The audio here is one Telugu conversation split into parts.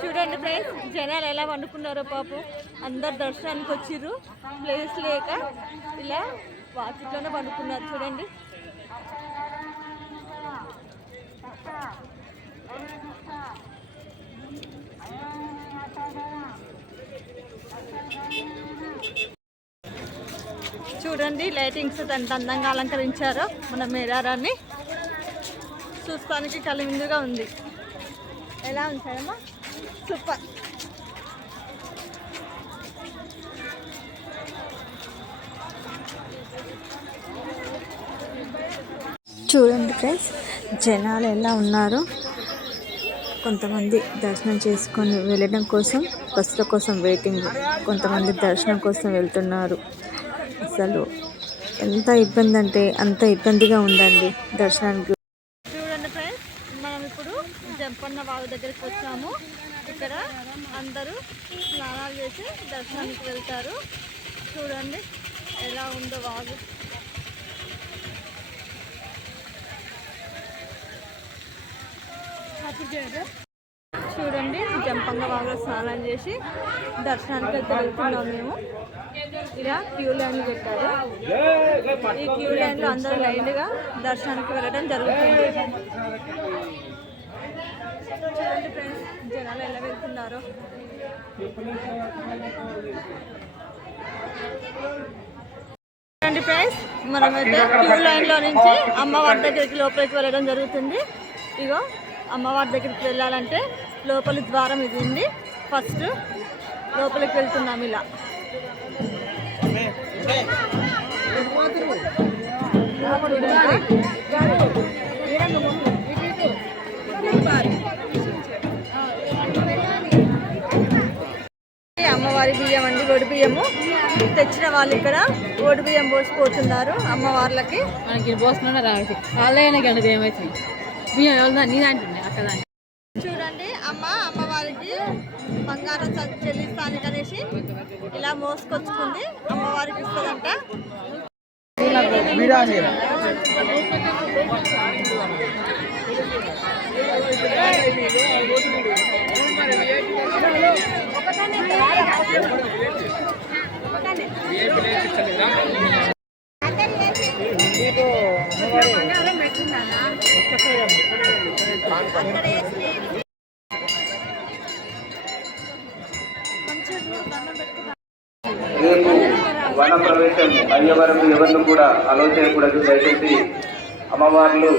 చూడండి ఫ్రెండ్స్, జనాలు ఎలా వండుకున్నారో పాపం. అందరు దర్శనానికి వచ్చిర్రు, ప్లేస్ లేక ఇలా వాకిట్లోనే వండుకున్నారు. చూడండి. చూడండి లైటింగ్స్ ఎంత అందంగా అలంకరించారో మన మేడారాన్ని. చూస్తానికి కళ్ళవిందుగా ఉంది. ఎలా ఉంచారమ్మా? సూపర్. చూడండి ఫ్రెండ్స్, జనాలు ఎలా ఉన్నారో. కొంతమంది దర్శనం చేసుకొని వెళ్ళడం కోసం బస్సుల కోసం వెయిటింగ్, కొంతమంది దర్శనం కోసం వెళ్తున్నారు. అసలు ఎంత ఇబ్బంది అంటే అంత ఇబ్బందిగా ఉందండి దర్శనానికి. చూడండి ఫ్రెండ్స్, మనం ఇప్పుడు జంపన్న వాగు దగ్గరికి వచ్చాము. ఇక్కడ అందరూ స్నానాలు చేసి దర్శనానికి వెళ్తారు. చూడండి ఎలా ఉందో వాగు. చూడండి జంపన్న వాగులో స్నానం చేసి దర్శనానికి అయితే వెళ్తున్నాం మేము. ఇలా క్యూ లైన్లు పెట్టారు. ఈ క్యూ లైన్లో అందరూ లైన్గా దర్శనానికి వెళ్ళడం జరుగుతుంది. చూడండి ఫ్రెండ్స్, జనాలు ఎలా వెళ్తున్నారో. చూడండి ఫ్రెండ్స్, మనమైతే క్యూ లైన్లో నుంచి అమ్మవారి దగ్గరికి లోపలికి వెళ్ళడం జరుగుతుంది. ఇగో అమ్మవారి దగ్గరికి వెళ్ళాలంటే లోపలి ద్వారం ఇది ఉంది. ఫస్ట్ లోపలికి వెళ్తున్నాం ఇలా. అమ్మవారి బియ్యం అండి, ఒడి బియ్యము తెచ్చిన వాళ్ళు ఇక్కడ ఒడి బియ్యం పోసిపోతున్నారు అమ్మవార్లకి. మనకి పోస్తున్నా రావడానికి వాళ్ళైనా గంట బియ్యం అయితే బియ్యం ఎవరు నీదంటున్నాయి అక్కడ. చూడండి అమ్మవారికి బంగారం చెల్లిస్తానికి అనేసి ఇలా మోసుకొచ్చుకుంది. అమ్మవారికి ఇస్తుందంట. రేపు వన ప్రవేశం అయ్యే వరకు ఎవరిని కూడా అలో చేయకూడదు. దయచేసి అమ్మవార్లు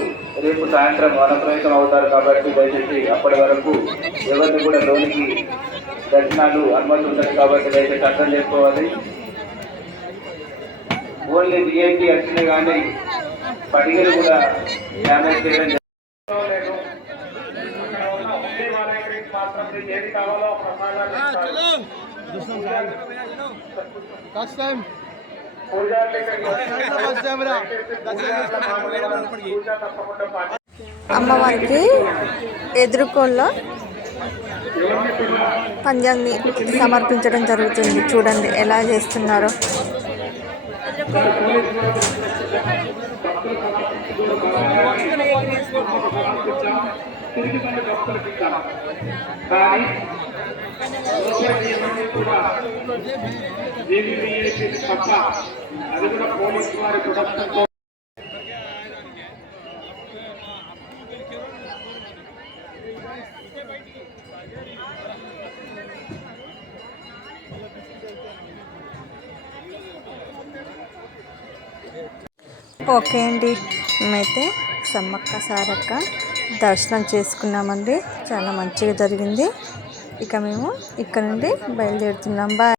రేపు సాయంత్రం వన ప్రవేశం అవుతారు కాబట్టి దయచేసి అప్పటి వరకు ఎవరిని కూడా లోనికి దర్శనాలు అనుమతి ఉంటుంది కాబట్టి దయచేసి అర్థం చేసుకోవాలి. ఓన్లీ విఐపి వచ్చినాయి కానీ పడిగలు కూడా డ్యామేజ్ చేయడం జరుగుతుంది. ఏది కావాలో అమ్మవారికి ఎదుర్కోల్లో పంజాన్ని సమర్పించడం జరుగుతుంది. చూడండి ఎలా చేస్తున్నారో. ఓకే అండి, మేమైతే సమ్మక్క సారక్క దర్శనం చేసుకున్నామండి. చాలా మంచిగా జరిగింది. ఇక మేము ఇక్కడ నుండి బయలుదేరుతున్నాం. బాయ్.